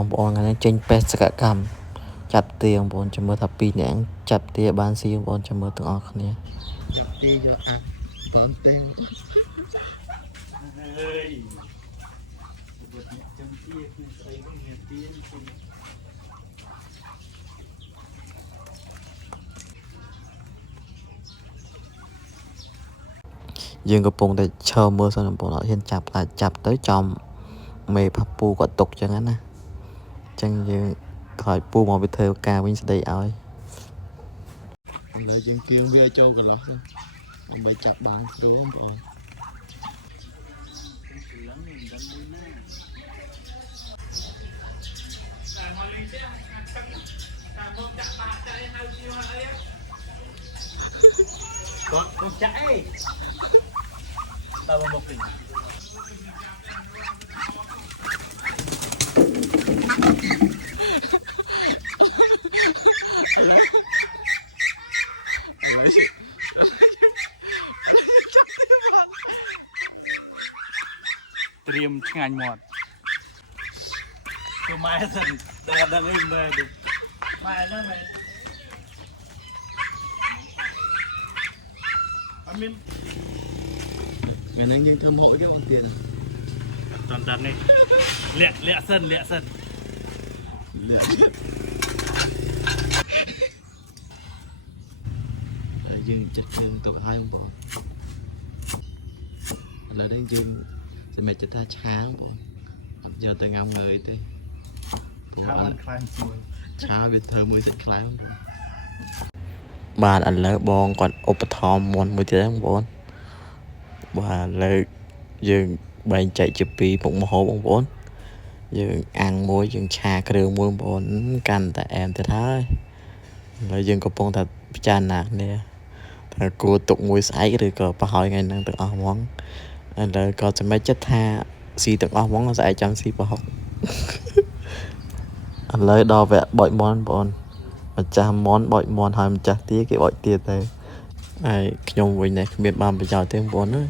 បងប្អូនថ្ងៃនេះចេញបេសកកម្មចាប់ទាបងប្អូនចាំមើលថាពីរនាក់ចាប់ទាបានស៊ីបងប្អូនចាំមើលទាំងអស់គ្នាចាប់ទាយកអាបានតែអើយចាំទាគឺស្អីវិញទាយើងកំពុងតែឈរមើលសិនបងប្អូនអត់ហ៊ានចាប់តែចាប់ទៅចំមេផាពូគាត់ຕົកចឹងណាចឹងយើងខ្លាចពូមកវាធ្វើការវិញស្ដីឲ្យឥឡូវយើងគៀងវាចូលកន្លោះទៅដើម្បីចាប់បានគ្រូបងប្អូនគាត់ចាក់អីតើមកពីត្រៀមឆ្ងាញ់មាត់គឺម៉ែសិនតែដល់នេះម៉ែហ្នឹងម៉ែអត់មានថ្ងៃនេះយើងធ្វើមកអីគេអត់ទៀតអត់ដល់នេះលាក់សិនលាក់យើងចិត្តជើងទុកឲ្យបងឥឡូវនេះយើងសម្រាប់ចិត្តថាឆាបងអត់យកទៅងំងើយទេឆាបានខ្លាំងមួយឆាវាធ្វើមួយសាច់ខ្លាំងបាទឥឡូវបងគាត់ឧបត្ថម្ភមុនមួយទៀតហ្នឹងបងបាទឥឡូវយើងបែងចែកជាពីរមុខម្ហូបបងប្អូនយើងអាំងមួយយើងឆាគ្រឿងមួយបងប្អូនកាន់តែអែមទៀតហើយឥឡូវយើងកំពុងតែពិចារណាគ្នាថាគួរទុកមួយស្អែកឬក៏ប្រហោយថ្ងៃហ្នឹងទាំងអស់ហ្មងឥឡូវក៏សម្រេចចិត្តថាស៊ីទាំងអស់ហ្មងស្អែកចាំស៊ីប្រហុកឥឡូវដល់វគ្គបោចមាន់បងប្អូនម្ចាស់មាន់បោចមាន់ហើយម្ចាស់ទាគេបោចទាទៅហើយខ្ញុំវិញនេះគ្មានបានប្រយោជន៍ទេបងប្អូនអើយ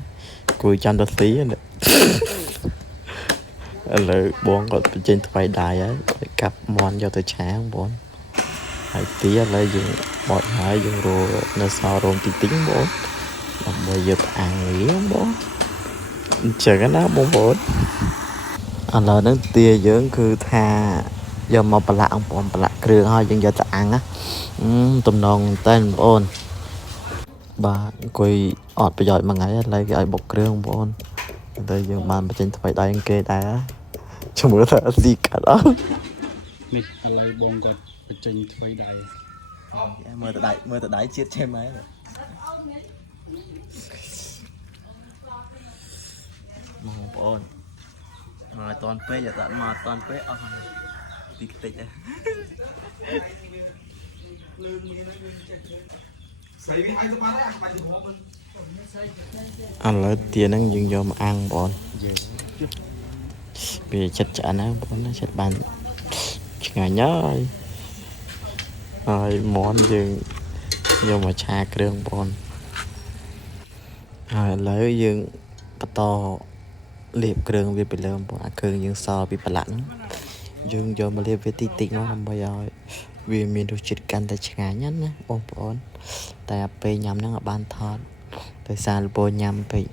គួយចាំទៅស៊ីហ្នឹងឥឡូវបងគាត់បញ្ចេញថ្វាយដៃហើយកាប់មាន់យកទៅឆាបងប្អូនហើយទាឥឡូវយើងបោចហើយយើងរកនៅសល់រោមតិចៗបងដើម្បីយកអាំងវាបងអញ្ចឹងណាបងប្អូនឥឡូវហ្នឹងទាយើងគឺថាយកមកប្រឡាក់បងប្អូនប្រឡាក់គ្រឿងហើយយើងយកទៅអាំងណាទំនងតែបងប្អូនបាទអង្គុយអត់ប្រយោជន៍មួយថ្ងៃឥឡូវគេឲ្យបុកគ្រឿងបងប្អូនតែយើងបានបញ្ចេញថ្វាយដៃគេដែរជមើលថាស៊ីកាត់អត់នេះឥឡូវបងគាត់បញ្ចេញថ្វាយដៃមើលទៅដៃជាតិចេះម៉ែបងប្អូនមកអត់តាន់ពេកតែមកអត់តាន់ពេកអស់តិចតិចស្អីវិញអាចទៅបានដែរបាច់ទៅហូបឥឡូវទាហ្នឹងយើងយកមកអាំងបងវាចិត្តឆ្អិនណាបងណាចិត្តបានឆ្ងាញ់ហើយមាន់យើងយកមកឆាគ្រឿងបងហើយឥឡូវយើងបន្តលាបគ្រឿងវាពីលើបងអាគ្រឿងយើងសល់ពីប្រឡាក់ហ្នឹងយើងយកមកលាបវាតិចៗមកដើម្បីឲ្យវាមានរសជាតិកាន់តែឆ្ងាញ់ណាបងប្អូនតែពេលញ៉ាំហ្នឹងអត់បានថតដោយសារលពោញ៉ាំពេក